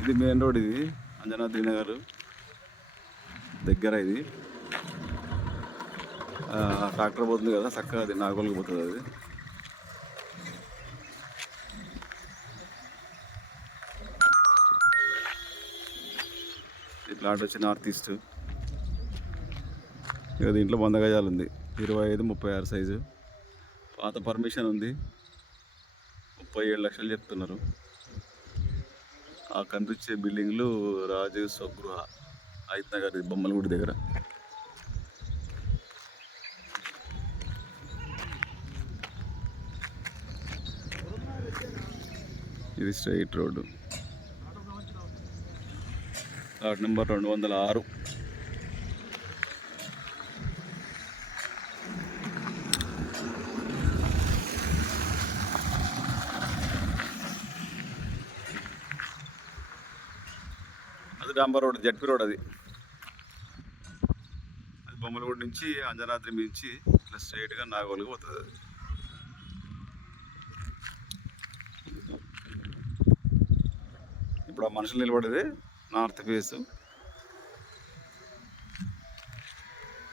ఇది main road, ఇది అంజనాద్రి నగర్ దగ్గర. ఇది ట్రాక్టర్ పోతుంది కదా చక్కగా, అది నాగోల్కి పోతుంది. అది ఈ ప్లాట్ వచ్చి నార్త్ ఈస్ట్. ఇక దీంట్లో 100 గజాలు ఉంది, 25-36 సైజు. పాత పర్మిషన్ ఉంది, 37 లక్షలు చెప్తున్నారు. ఆ కనిపించే బిల్డింగ్లు రాజు స్వగృహ, హైత్ నగర్, బొమ్మలగుడి దగ్గర. ఇది స్ట్రైట్ రోడ్డు, ప్లాట్ నెంబర్ 206. అది డాంబర్ రోడ్, జడ్పీ రోడ్. అది బొమ్మలగూడి నుంచి అంజనాద్రి నుంచి ఇట్లా స్ట్రైట్గా నాగోల్కి పోతుంది. అది ఇప్పుడు ఆ మనుషులు నిలబడేది నార్త్ ఫేస్.